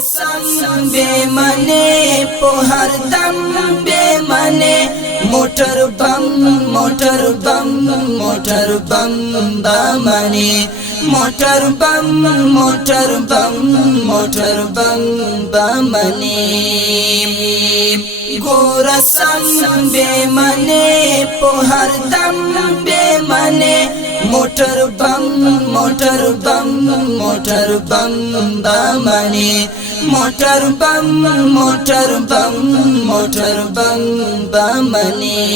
رسم بے منے پو ہر دم بے منے موٹر بم موٹر بم موٹر بم بمنے موٹر بم موٹر بم موٹر بم بمنے گو رسم بے منے پو ہر دم بے منے موٹر بم موٹر بم موٹر بم بمنے موٹر بم موٹر بم موٹر بم بمنے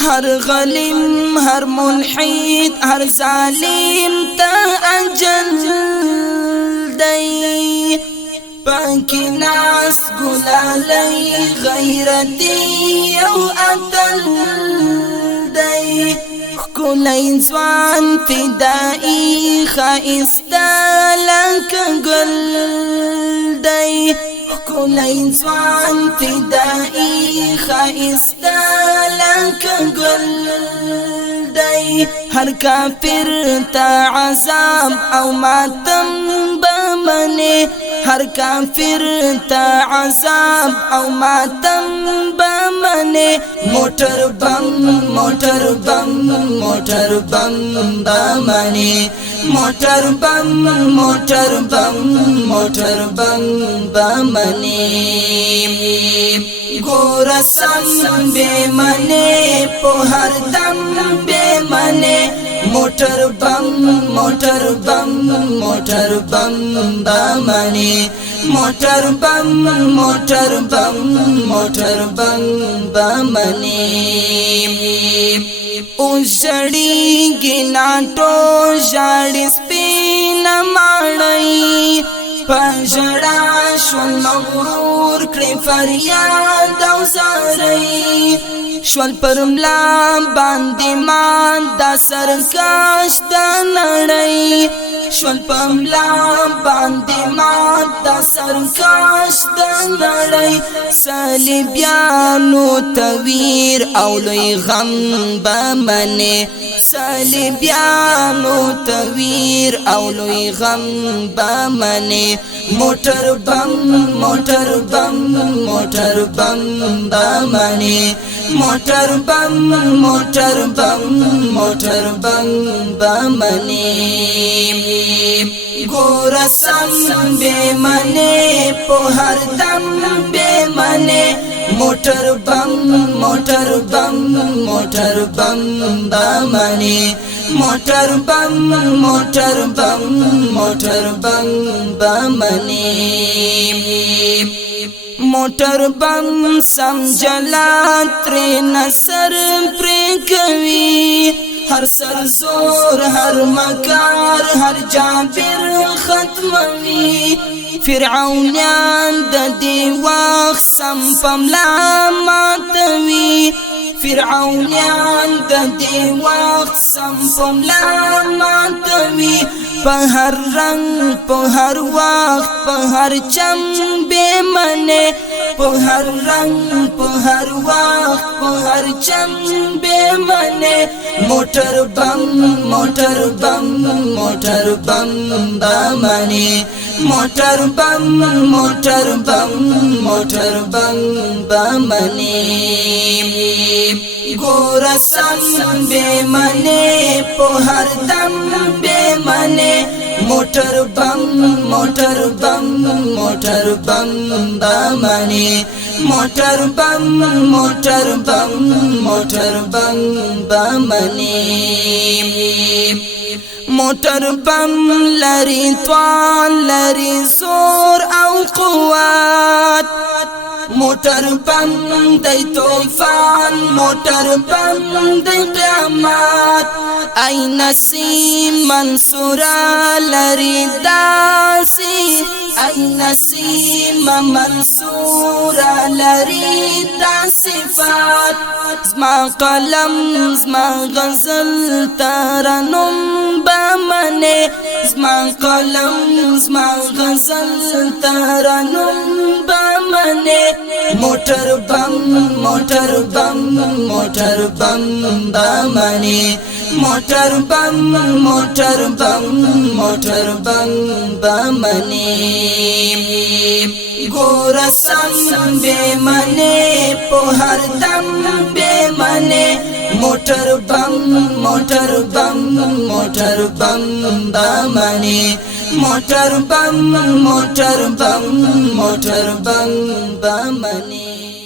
ہر غلیم ہر ملحد ہر ظالم تا اجل دی پاکی ناس گلالی غیرتی او اتل دی کلی زوان فدائی خائستا لک گل دی کلی زوان فدائی خائستا لک گل دی ہر کافر تا عذاب او ماتم بمنے ہر کافر تا عذاب او ماتم بمنے موٹر بم موٹر بم موٹر بم بمنے موٹر بم موٹر بم موٹر بم بمنے گو رسم بے منے پو ہر دم بے منے موٹر بم موٹر بم موٹر بم بمنے موٹر بم موٹر بم موٹر بم بمنے اوشڑی گناٹو جاڑی سپین ماڑی پجڑا شول مغرور کړي فریاد او زاري شول پرملا باندې مان دا سرکاش د نړۍ شول پرملا باندې مان دا سرکاش د نړۍ صلیبیانو تویر او لوی غم بمنه صلیبیانو تویر او لوی غم بمنه موٹر بم موٹر بم موٹر بم بمنے موٹر بم موٹر بم موٹر بم بمنے گو رسم بے منے پو ہر دم بے منے موٹر بم موٹر بم موٹر بم بمنے موٹر بم موٹر بم موٹر بم بمنے موٹر بم سمجھلا ترے نصر پرے کوي ہر سر زور ہر مکار ہر جابر ختموي فرعونیان د دی وخت سم پملا ماتوي فرعونیان د دی وخت سم پملا ماتوي په هر رنگ په هر وخت په هر چم بے منے په هر رنگ په هر وخت په هر چم بے منے موٹر بم موٹر بم موٹر بم بمنے موٹر بم موٹر بم موٹر بم بمنے گو رسم بے منے پو ہر دم بے منے موٹر بم موٹر بم موٹر بم بمنے موٹر بم موٹر بم موٹر بم بمنے موٹر بم لری توان لری زور او قوات موٹر بم دی طوفان موٹر بم دی قیامات ای نسیم منصورا لری داسی ای نسیم منصورا لری دا صفات زما قلم زما غزل ترنم بمنے زما قلم زما غزل ترنم بمنے موٹر بم موٹر بم موٹر بم بمنے موټر بم بمنی ګور سم بے منی په هر دم بے منی موټر بم بمنی موټر بم بمنی